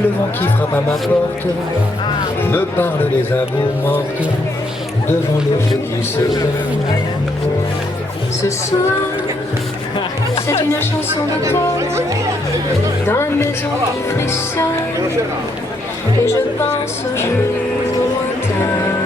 Le vent qui frappe à ma porte me parle des amours mortes devant les yeux qui se lèvent. Ce soir, c'est une chanson d'automne dans une maison qui frissonne et je pense aux jours lointains.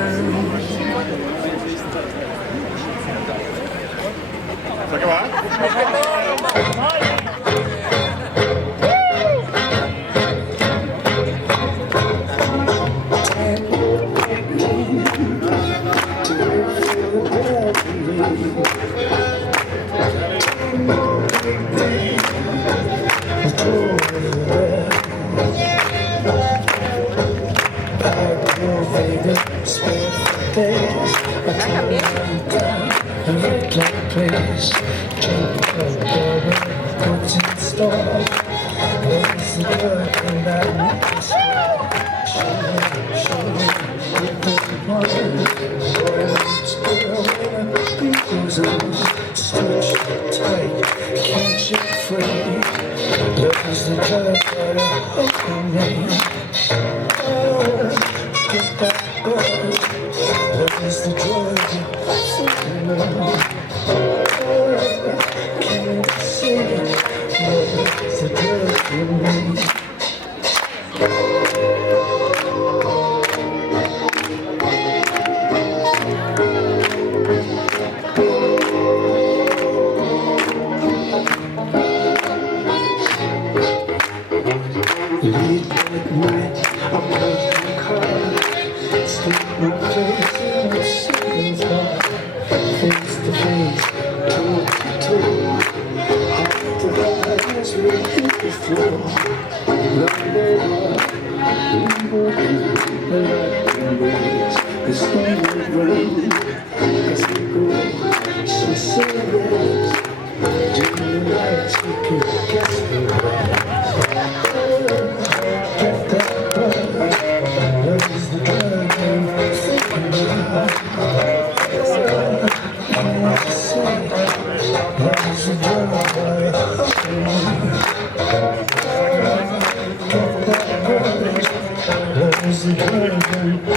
Love is the drug